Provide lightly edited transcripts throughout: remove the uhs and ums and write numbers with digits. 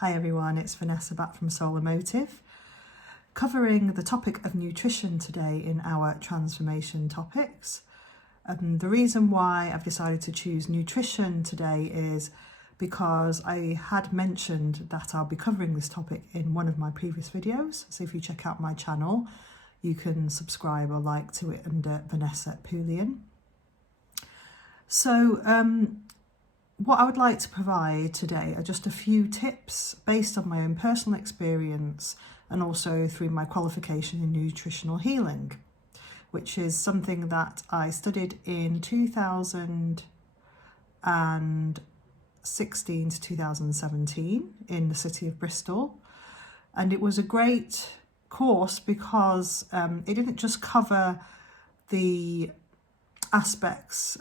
Hi everyone, it's Vanessa back from Soul Emotive, covering the topic of nutrition today in our transformation topics. The reason why I've decided to choose nutrition today is because I had mentioned that I'll be covering this topic in one of my previous videos. So if you check out my channel, you can subscribe or like to it under Vanessa Poulian. So what I would like to provide today are just a few tips based on my own personal experience and also through my qualification in nutritional healing, which is something that I studied in 2016 to 2017 in the city of Bristol. And it was a great course because it didn't just cover the aspects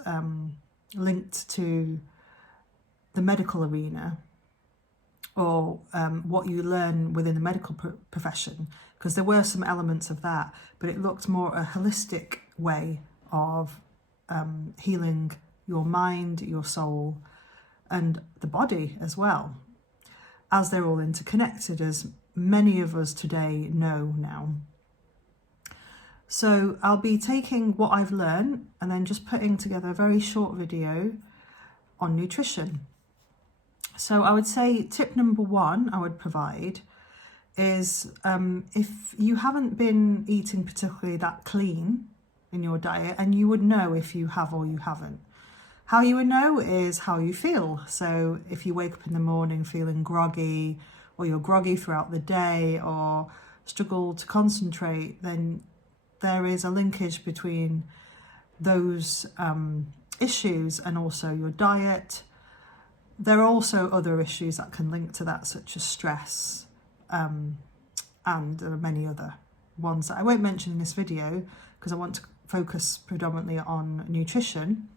linked to the medical arena or what you learn within the medical profession, because there were some elements of that, but it looked more a holistic way of healing your mind, your soul, and the body as well, as they're all interconnected, as many of us today know now. So I'll be taking what I've learned and then just putting together a very short video on nutrition. So I would say tip number one I would provide is if you haven't been eating particularly that clean in your diet, and you would know if you have or you haven't. How you would know is how you feel. So if you wake up in the morning feeling groggy, or you're groggy throughout the day, or struggle to concentrate, then there is a linkage between those issues and also your diet. There are also other issues that can link to that, such as stress, and there are many other ones that I won't mention in this video because I want to focus predominantly on nutrition.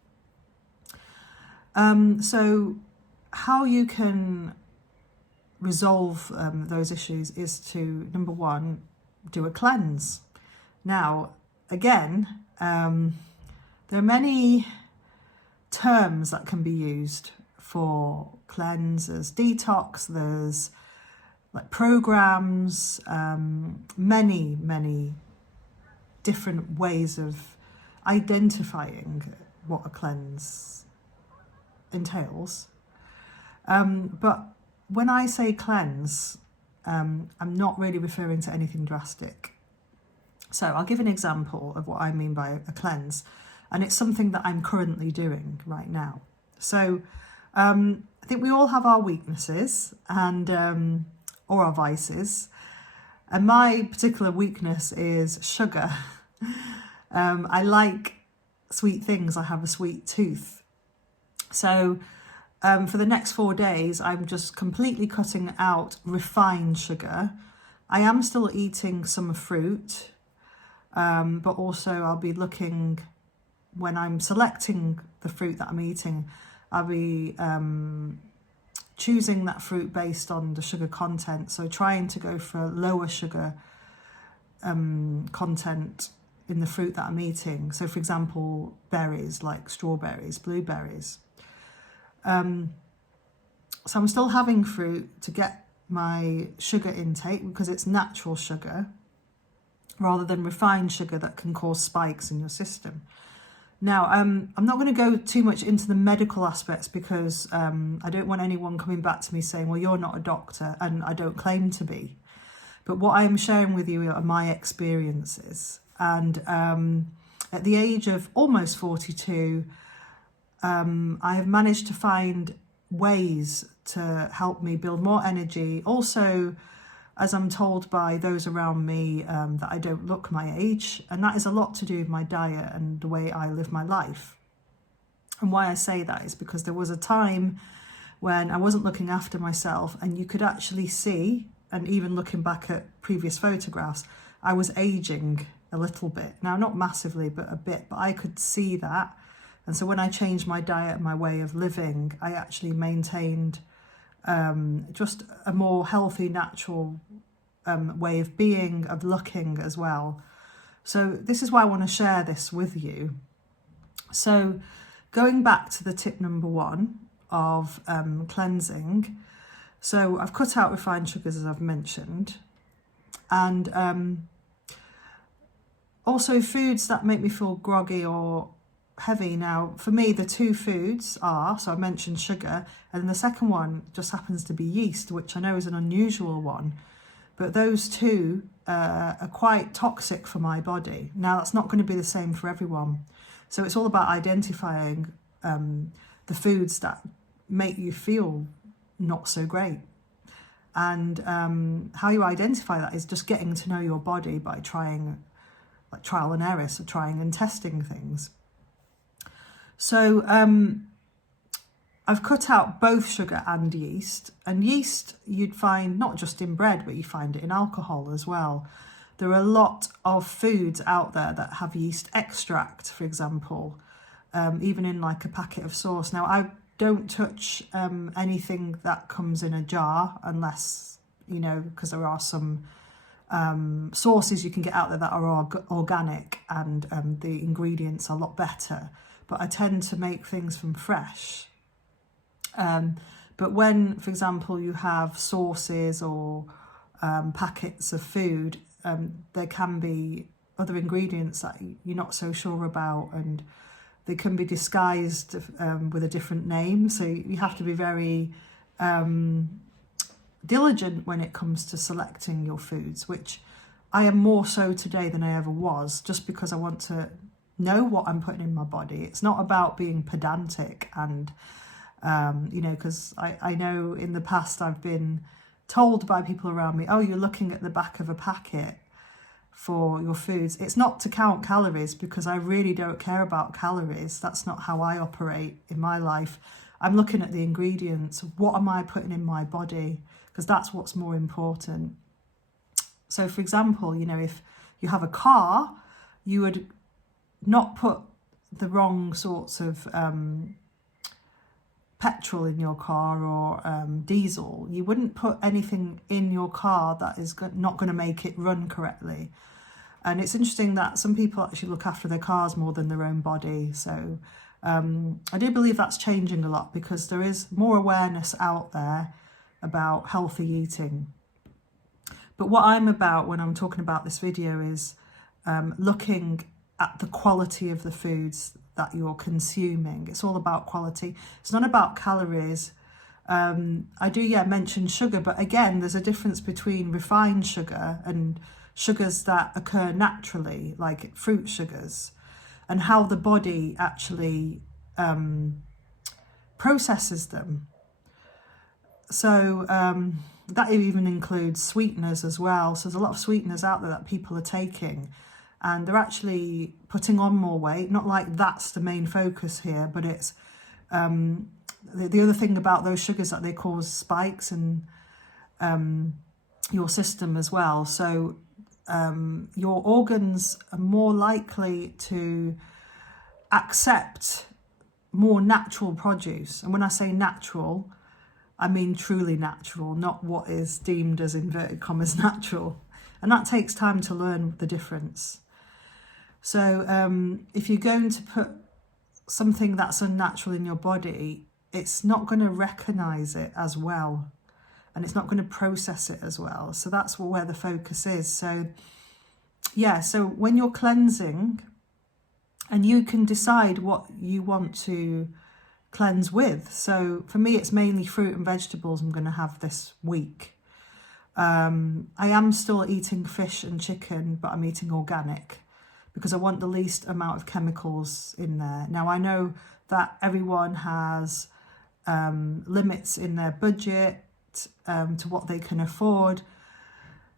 So how you can resolve those issues is to, number one, do a cleanse. Now, again, there are many terms that can be used for cleanse. There's detox, there's like programs, many different ways of identifying what a cleanse entails. But when I say cleanse, I'm not really referring to anything drastic. So I'll give an example of what I mean by a cleanse, and it's something that I'm currently doing right now. So I think we all have our weaknesses and or our vices, and my particular weakness is sugar. I like sweet things. I have a sweet tooth. So for the next 4 days, I'm just completely cutting out refined sugar. I am still eating some fruit, but also I'll be looking, when I'm selecting the fruit that I'm eating, I'll be choosing that fruit based on the sugar content. So trying to go for lower sugar content in the fruit that I'm eating. So for example, berries like strawberries, blueberries. So I'm still having fruit to get my sugar intake because it's natural sugar rather than refined sugar that can cause spikes in your system. Now, I'm not going to go too much into the medical aspects because I don't want anyone coming back to me saying, well, you're not a doctor, and I don't claim to be. But what I am sharing with you are my experiences. And at the age of almost 42, I have managed to find ways to help me build more energy. Also, as I'm told by those around me, that I don't look my age. And that is a lot to do with my diet and the way I live my life. And why I say that is because there was a time when I wasn't looking after myself, and you could actually see, and even looking back at previous photographs, I was aging a little bit. Now, not massively, but a bit, but I could see that. And so when I changed my diet and my way of living, I actually maintained just a more healthy, natural way of being, of looking as well. So this is why I want to share this with you. So going back to the tip number one of cleansing, So I've cut out refined sugars, as I've mentioned, and also foods that make me feel groggy or heavy. Now, for me, the two foods are, so I mentioned sugar, and then the second one just happens to be yeast, which I know is an unusual one, but those two are quite toxic for my body. Now, that's not going to be the same for everyone. So it's all about identifying the foods that make you feel not so great. And how you identify that is just getting to know your body by trying, like trial and error, so trying and testing things. So I've cut out both sugar and yeast. And yeast you'd find not just in bread, but you find it in alcohol as well. There are a lot of foods out there that have yeast extract, for example, even in like a packet of sauce. Now, I don't touch anything that comes in a jar unless, you know, because there are some sauces you can get out there that are organic and the ingredients are a lot better. But I tend to make things from fresh. But when, for example, you have sauces or packets of food, there can be other ingredients that you're not so sure about, and they can be disguised with a different name. So you have to be very diligent when it comes to selecting your foods, which I am more so today than I ever was, just because I want to know what I'm putting in my body. It's not about being pedantic and, you know, because I know in the past I've been told by people around me, oh, you're looking at the back of a packet for your foods. It's not to count calories, because I really don't care about calories. That's not how I operate in my life. I'm looking at the ingredients. What am I putting in my body? Because that's what's more important. So, for example, you know, if you have a car, you would not put the wrong sorts of petrol in your car or diesel. You wouldn't put anything in your car that is not going to make it run correctly. And it's interesting that some people actually look after their cars more than their own body. So I do believe that's changing a lot, because there is more awareness out there about healthy eating. But what I'm about when I'm talking about this video is looking at the quality of the foods that you're consuming. It's all about quality. It's not about calories. I do, mention sugar, but again, there's a difference between refined sugar and sugars that occur naturally, like fruit sugars, and how the body actually processes them. So that even includes sweeteners as well. So there's a lot of sweeteners out there that people are taking, and they're actually putting on more weight. Not like that's the main focus here, but it's the other thing about those sugars that they cause spikes in your system as well. So your organs are more likely to accept more natural produce. And when I say natural, I mean truly natural, not what is deemed as inverted commas natural. And that takes time to learn the difference. So if you're going to put something that's unnatural in your body, it's not going to recognize it as well, and it's not going to process it as well. So that's where the focus is. So so when you're cleansing, and you can decide what you want to cleanse with. So for me, it's mainly fruit and vegetables I'm going to have this week. I am still eating fish and chicken, but I'm eating organic, because I want the least amount of chemicals in there. Now, I know that everyone has limits in their budget to what they can afford.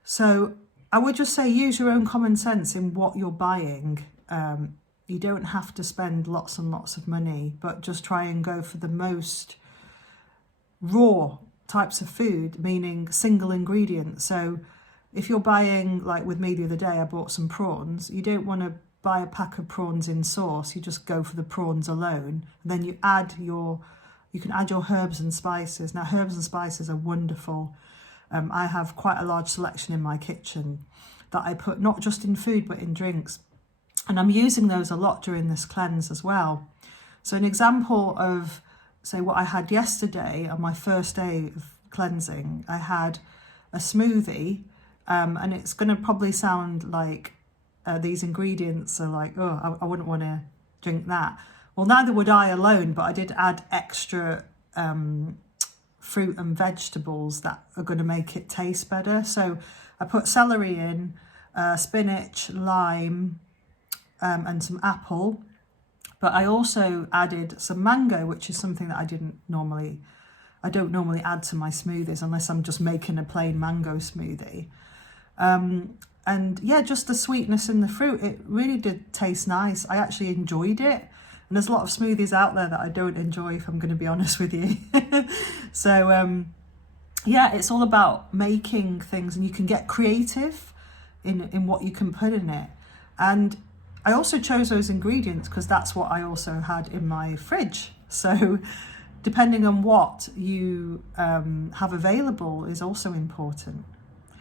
So I would just say use your own common sense in what you're buying. You don't have to spend lots and lots of money, but just try and go for the most raw types of food, meaning single ingredient. So if you're buying, like with me the other day, I bought some prawns. You don't want to buy a pack of prawns in sauce. You just go for the prawns alone. And then you can add your herbs and spices. Now, herbs and spices are wonderful. I have quite a large selection in my kitchen that I put not just in food, but in drinks. And I'm using those a lot during this cleanse as well. So an example of, say, what I had yesterday on my first day of cleansing, I had a smoothie, and it's going to probably sound like these ingredients are like, oh, I wouldn't want to drink that. Well, neither would I alone, but I did add extra fruit and vegetables that are going to make it taste better. So I put celery in, spinach, lime, and some apple. But I also added some mango, which is something that I don't normally add to my smoothies unless I'm just making a plain mango smoothie. And yeah, just the sweetness in the fruit, it really did taste nice. I actually enjoyed it. And there's a lot of smoothies out there that I don't enjoy, if I'm going to be honest with you. So yeah, it's all about making things, and you can get creative in what you can put in it. And I also chose those ingredients because that's what I also had in my fridge. So depending on what you have available is also important.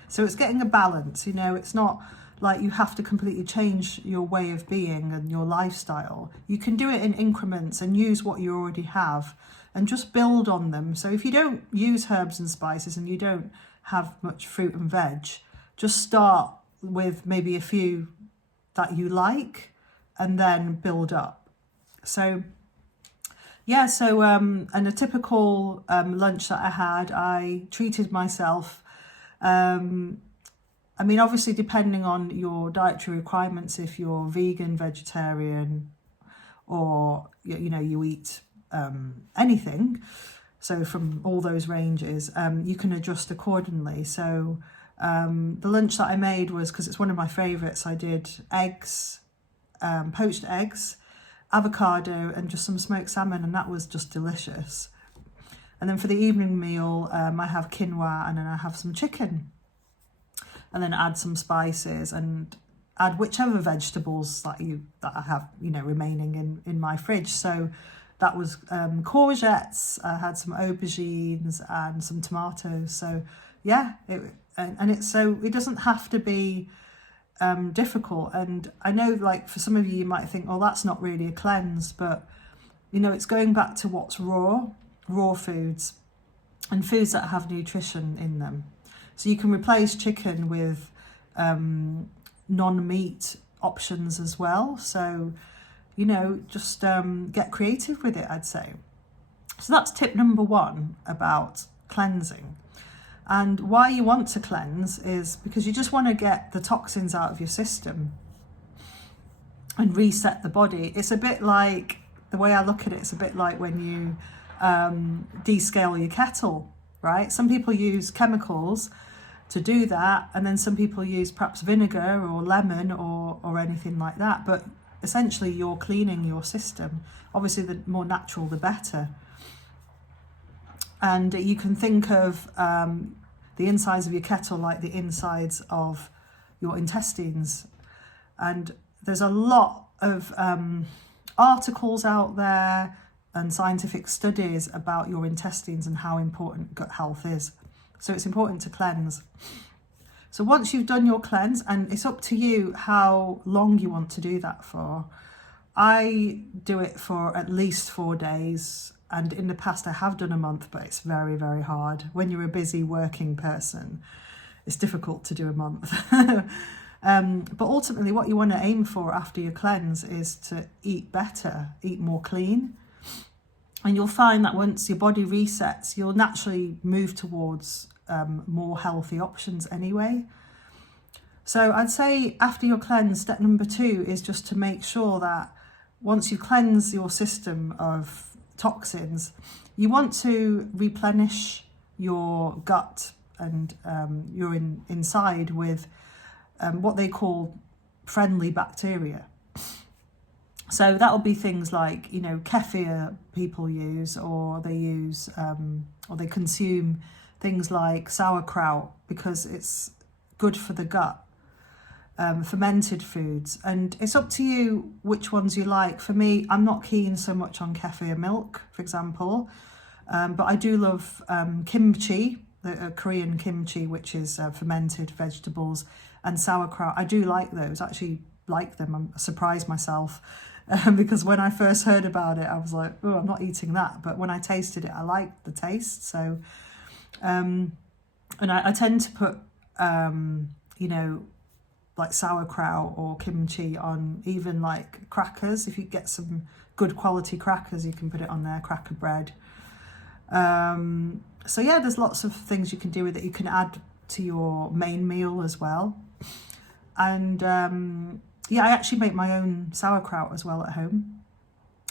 So it's getting a balance, you know, it's not like you have to completely change your way of being and your lifestyle. You can do it in increments and use what you already have and just build on them. So if you don't use herbs and spices and you don't have much fruit and veg, just start with maybe a few that you like and then build up. So yeah, so and a typical lunch that I had, I treated myself. I mean, obviously, depending on your dietary requirements, if you're vegan, vegetarian, or, you know, you eat anything, so from all those ranges, you can adjust accordingly. So the lunch that I made was, because it's one of my favourites, I did eggs, poached eggs, avocado, and just some smoked salmon, and that was just delicious. And then for the evening meal, I have quinoa, and then I have some chicken. And then add some spices and add whichever vegetables that I have, you know, remaining in my fridge. So that was courgettes, I had some aubergines and some tomatoes. So yeah, it doesn't have to be difficult. And I know, like, for some of you might think, oh, that's not really a cleanse, but you know, it's going back to what's raw foods and foods that have nutrition in them. So you can replace chicken with non-meat options as well. So, you know, just get creative with it, I'd say. So that's tip number 1 about cleansing. And why you want to cleanse is because you just want to get the toxins out of your system and reset the body. It's a bit like, the way I look at it, it's a bit like when you descale your kettle, right? Some people use chemicals to do that, and then some people use perhaps vinegar or lemon or anything like that, but essentially you're cleaning your system. Obviously the more natural the better. And you can think of the insides of your kettle like the insides of your intestines, and there's a lot of articles out there and scientific studies about your intestines and how important gut health is. So it's important to cleanse. So once you've done your cleanse, and it's up to you how long you want to do that for. I do it for at least 4 days. And in the past I have done a month, but it's very, very hard. When you're a busy working person, it's difficult to do a month. But ultimately what you want to aim for after your cleanse is to eat better, eat more clean. And you'll find that once your body resets, you'll naturally move towards more healthy options anyway. So I'd say after your cleanse, step number 2 is just to make sure that once you cleanse your system of toxins, you want to replenish your gut and your inside with what they call friendly bacteria. So that'll be things like, you know, kefir people use, or they use, or they consume things like sauerkraut because it's good for the gut, fermented foods. And it's up to you which ones you like. For me, I'm not keen so much on kefir milk, for example, but I do love kimchi, the Korean kimchi, which is fermented vegetables, and sauerkraut. I do like those, actually like them. I surprised myself. Because when I first heard about it, I was like, oh, I'm not eating that. But when I tasted it, I liked the taste. So And I tend to put, you know, like sauerkraut or kimchi on even like crackers. If you get some good quality crackers, you can put it on there, cracker bread. So yeah, there's lots of things you can do with it. You can add to your main meal as well. And yeah, I actually make my own sauerkraut as well at home.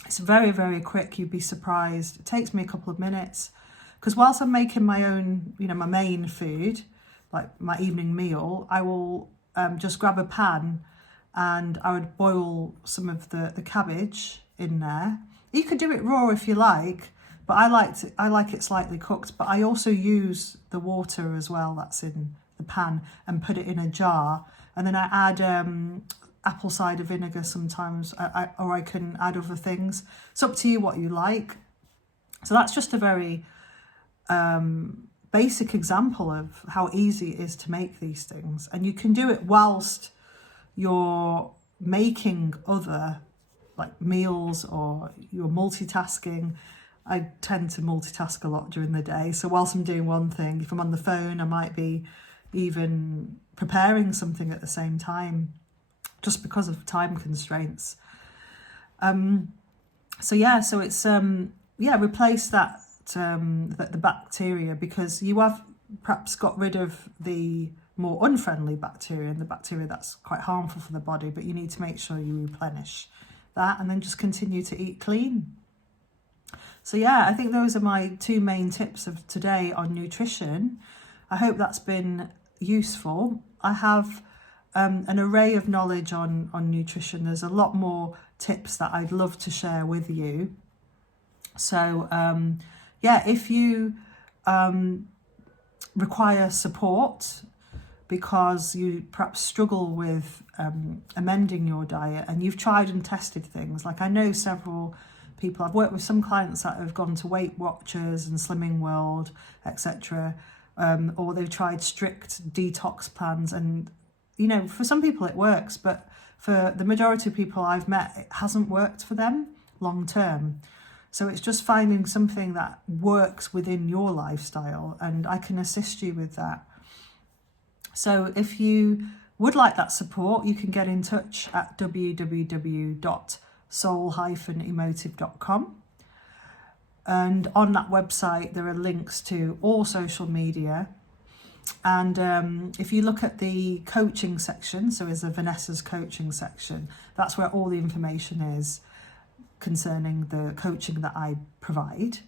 It's very, very quick. You'd be surprised. It takes me a couple of minutes because whilst I'm making my own, you know, my main food, like my evening meal, I will just grab a pan and I would boil some of the cabbage in there. You could do it raw if you like, but I like it slightly cooked. But I also use the water as well that's in the pan and put it in a jar, and then I add apple cider vinegar sometimes, or I can add other things. It's up to you what you like. So that's just a very basic example of how easy it is to make these things, and you can do it whilst you're making other like meals or you're multitasking. I tend to multitask a lot during the day, so whilst I'm doing one thing, if I'm on the phone, I might be even preparing something at the same time just because of time constraints. So yeah, so it's replace that the bacteria, because you have perhaps got rid of the more unfriendly bacteria and the bacteria that's quite harmful for the body, but you need to make sure you replenish that and then just continue to eat clean. So yeah, I think those are my two main tips of today on nutrition. I hope that's been useful. I have an array of knowledge on nutrition. There's a lot more tips that I'd love to share with you. So yeah, if you require support because you perhaps struggle with amending your diet and you've tried and tested things, like I know several people, I've worked with some clients that have gone to Weight Watchers and Slimming World, etc., or they've tried strict detox plans, and you know, for some people it works, but for the majority of people I've met, it hasn't worked for them long term. So it's just finding something that works within your lifestyle, and I can assist you with that. So if you would like that support, you can get in touch at www.soul-emotive.com. And on that website, there are links to all social media. And if you look at the coaching section, so is the Vanessa's coaching section, that's where all the information is concerning the coaching that I provide.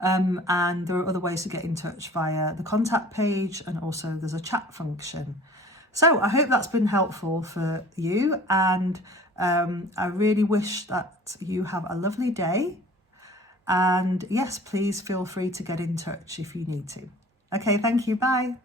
And there are other ways to get in touch via the contact page, and also there's a chat function. So I hope that's been helpful for you, and I really wish that you have a lovely day. And yes, please feel free to get in touch if you need to. Okay, thank you. Bye.